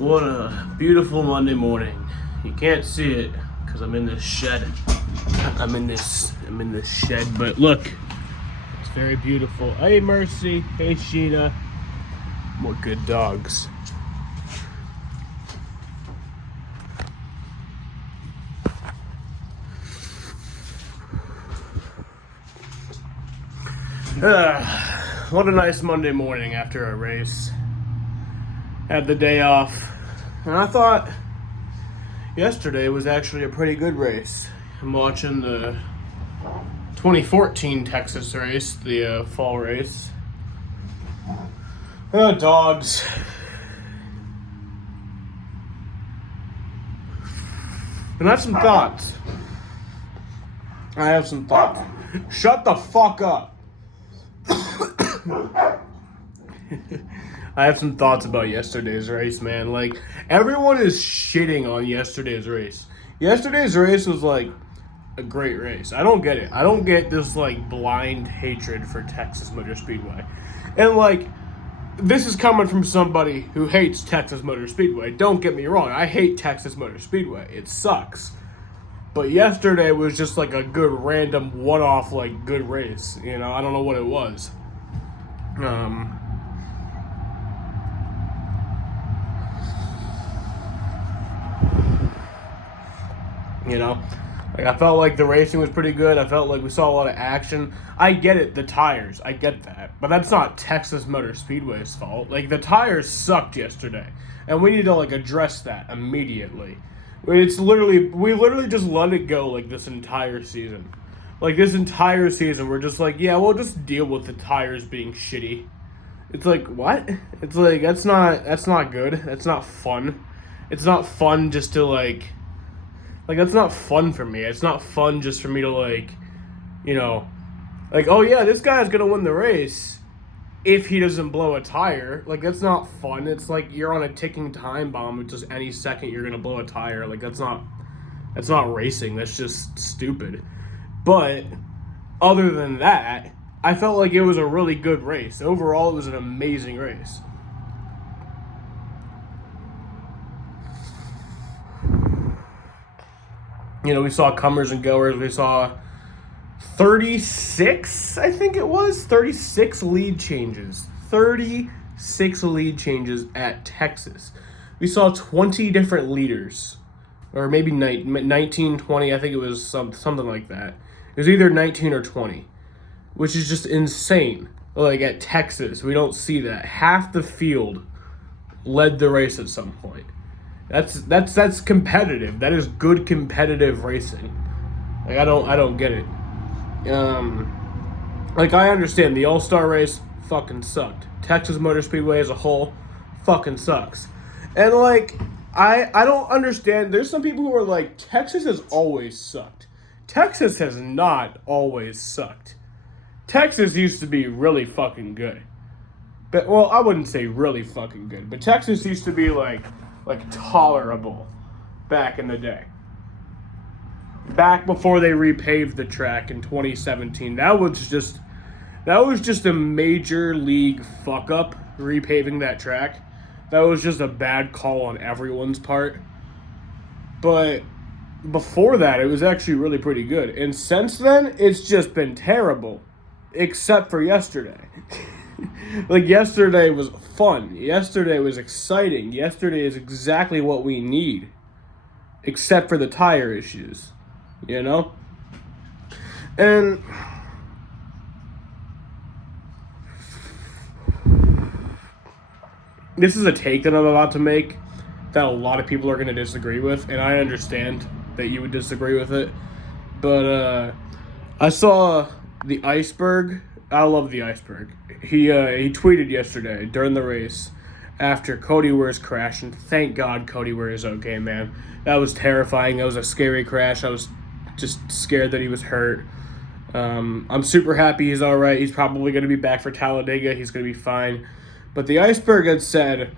What a beautiful Monday morning. You can't see it because I'm in this shed. I'm in this shed, but look, it's very beautiful. Hey Mercy, hey Sheena. More good dogs. What a nice Monday morning after a race. Had the day off, and I thought yesterday was actually a pretty good race. I'm watching the 2014 Texas race, the fall race. Dogs. And I have some thoughts. Shut the fuck up. I have some thoughts about yesterday's race, man. Like, everyone is shitting on yesterday's race. Yesterday's race was, like, a great race. I don't get it. I don't get this, like, blind hatred for Texas Motor Speedway. And, like, this is coming from somebody who hates Texas Motor Speedway. Don't get me wrong. I hate Texas Motor Speedway. It sucks. But yesterday was just, like, a good random one-off, like, good race. You know, I don't know what it was. You know, like, I felt like the racing was pretty good. I felt like we saw a lot of action. I get it, the tires. I get that. But that's not Texas Motor Speedway's fault. Like, the tires sucked yesterday. And we need to, like, address that immediately. We literally just let it go, like, this entire season. Like, this entire season, we're just like, yeah, we'll just deal with the tires being shitty. It's like, what? It's like, that's not good. That's not fun. It's not fun just to, like, that's not fun for me. It's not fun just for me to, like, you know, like, oh yeah, this guy's gonna win the race if he doesn't blow a tire. Like, that's not fun. It's like you're on a ticking time bomb. It's just any second you're gonna blow a tire. Like, that's not racing. That's just stupid. But other than that, I felt like it was a really good race. Overall, it was an amazing race. You know, we saw comers and goers. We saw 36, I think it was, 36 lead changes. 36 lead changes at Texas. We saw 20 different leaders. Or maybe 19, 20, I think it was something like that. It was either 19 or 20, which is just insane. Like, at Texas, we don't see that. Half the field led the race at some point. That's competitive. That is good competitive racing. Like, I don't get it. Like, I understand the All-Star race fucking sucked. Texas Motor Speedway as a whole fucking sucks. And, like, I don't understand. There's some people who are like, Texas has always sucked. Texas has not always sucked. Texas used to be really fucking good. But, well, I wouldn't say really fucking good, but Texas used to be like tolerable back in the day. Back before they repaved the track in 2017. That was just a major league fuck up, repaving that track. That was just a bad call on everyone's part. But before that, it was actually really pretty good. And since then, it's just been terrible. Except for yesterday. Like, yesterday was fun. Yesterday was exciting. Yesterday is exactly what we need. Except for the tire issues. You know? And this is a take that I'm about to make that a lot of people are going to disagree with, and I understand that you would disagree with it. But I saw the Iceberg. I love the Iceberg. He tweeted yesterday during the race after Cody Ware's crash, and thank God Cody Ware is okay, man. That was terrifying. That was a scary crash. I was just scared that he was hurt. I'm super happy he's all right. He's probably going to be back for Talladega. He's going to be fine. But the Iceberg had said,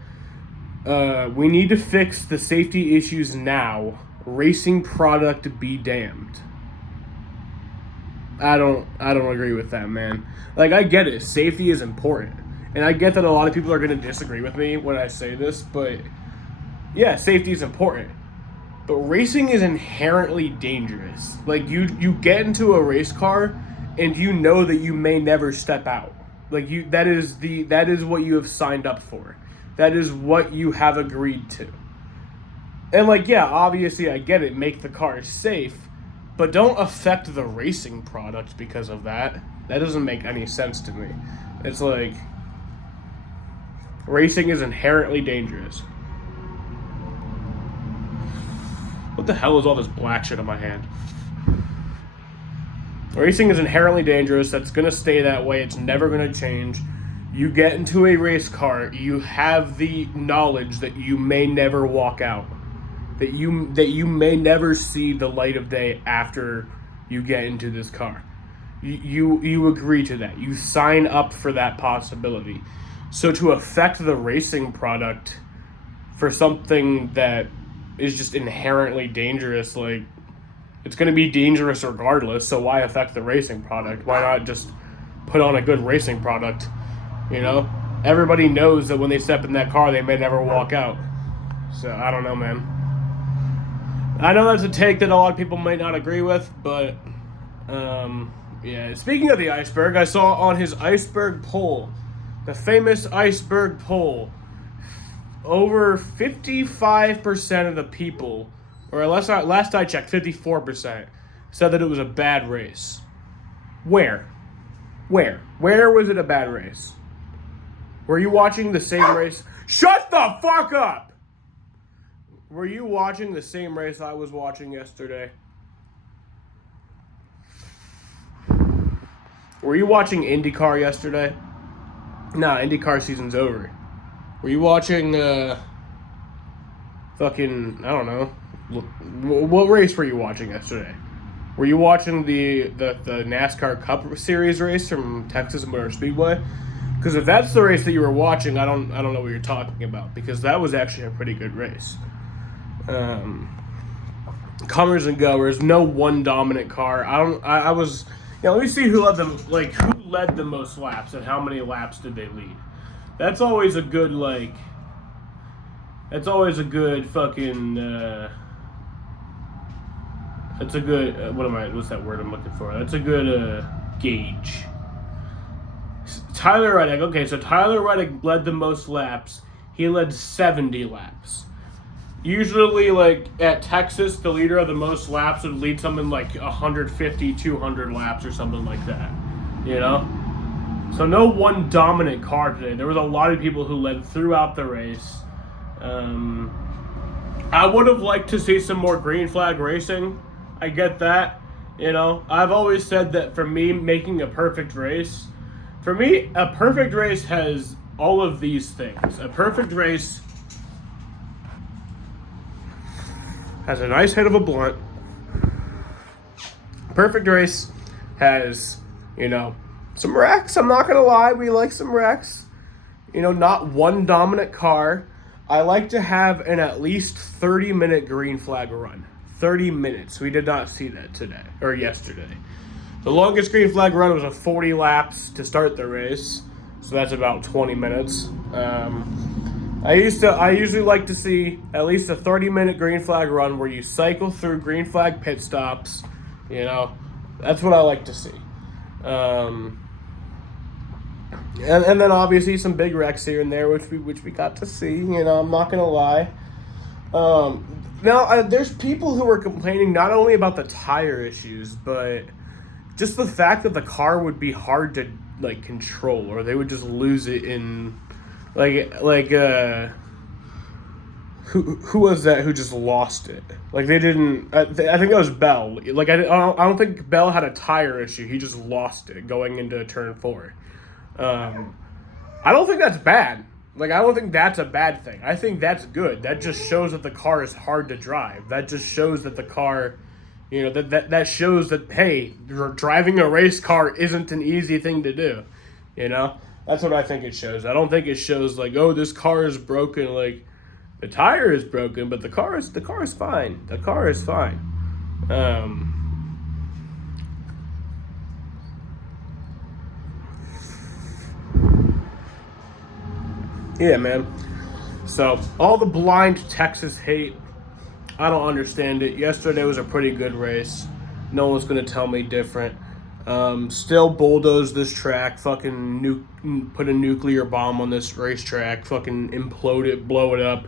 we need to fix the safety issues now. Racing product be damned. I don't agree with that, man. Like, I get it. Safety is important. And I get that a lot of people are going to disagree with me when I say this, but Yeah, safety is important, but racing is inherently dangerous. Like you get into a race car, and you know that you may never step out. Like that is what you have signed up for. That is what you have agreed to. And like, yeah, obviously I get it, make the car safe, but don't affect the racing product because of that. That doesn't make any sense to me. It's like racing is inherently dangerous. What the hell is all this black shit on my hand? Racing is inherently dangerous. That's going to stay that way. It's never going to change. You get into a race car, you have the knowledge that you may never walk out. That you may never see the light of day after you get into this car. You agree to that. You sign up for that possibility. So to affect the racing product for something that is just inherently dangerous, like, it's going to be dangerous regardless, so why affect the racing product? Why not just put on a good racing product? You know? Everybody knows that when they step in that car, they may never walk out. So, I don't know, man. I know that's a take that a lot of people might not agree with, but, yeah. Speaking of the iceberg, I saw on his iceberg poll, the famous iceberg poll, over 55% of the people, or last I checked, 54%, said that it was a bad race. Where? Where was it a bad race? Were you watching the same race? Shut the fuck up! Were you watching the same race I was watching yesterday? Were you watching IndyCar yesterday? Nah, IndyCar season's over. Were you watching, fucking, I don't know. What race were you watching yesterday? Were you watching the NASCAR Cup Series race from Texas Motor Speedway? Because if that's the race that you were watching, I don't know what you're talking about, because that was actually a pretty good race. Comers and goers, no one dominant car. I was, let me see who led the most laps and how many laps did they lead. That's always a good fucking, that's a good, what's that word I'm looking for? That's a good, gauge. Tyler Reddick, okay, so Tyler Reddick led the most laps. He led 70 laps. Usually, like, at Texas, the leader of the most laps would lead something like 150, 200 laps or something like that, you know? So no one dominant car today. There was a lot of people who led throughout the race. I would have liked to see some more green flag racing. I get that, you know? I've always said that for me, making a perfect race, a perfect race has all of these things. A perfect race has a nice hit of a blunt. Perfect race has, some wrecks. I'm not going to lie. We like some wrecks. Not one dominant car. I like to have an at least 30-minute green flag run. 30 minutes. We did not see that today or yesterday. The longest green flag run was a 40 laps to start the race. So that's about 20 minutes. I usually like to see at least a 30-minute green flag run where you cycle through green flag pit stops. That's what I like to see. And then obviously some big wrecks here and there, which we got to see. I'm not gonna lie. Now there's people who are complaining not only about the tire issues, but just the fact that the car would be hard to control, or they would just lose it in. Who was that who just lost it? They didn't. I think that was Bell. I don't think Bell had a tire issue. He just lost it going into turn 4. I don't think that's bad. I don't think that's a bad thing. I think that's good. That just shows that the car is hard to drive. That just shows that the car, that shows that, hey, driving a race car isn't an easy thing to do. That's what I think it shows. I don't think it shows oh, this car is broken. The tire is broken, but the car is fine. The car is fine. Yeah, man. So all the blind Texas hate, I don't understand it. Yesterday was a pretty good race. No one's gonna tell me different. Still bulldoze this track. Fucking put a nuclear bomb on this racetrack. Fucking implode it, blow it up,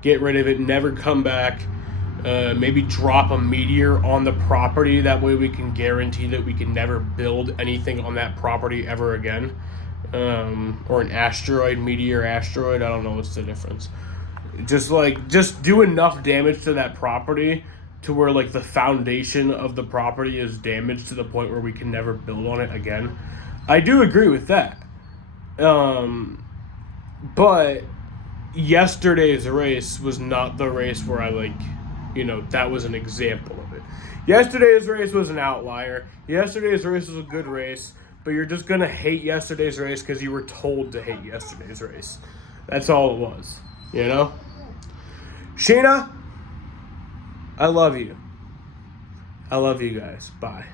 get rid of it, never come back. Maybe drop a meteor on the property. That way we can guarantee that we can never build anything on that property ever again. Or an asteroid, meteor, asteroid. I don't know what's the difference. Just do enough damage to that property to where like the foundation of the property is damaged to the point where we can never build on it again. I do agree with that. But yesterday's race was not the race where that was an example of it. Yesterday's race was an outlier. Yesterday's race was a good race, but you're just gonna hate yesterday's race because you were told to hate yesterday's race. That's all it was. Sheena, I love you. I love you guys. Bye.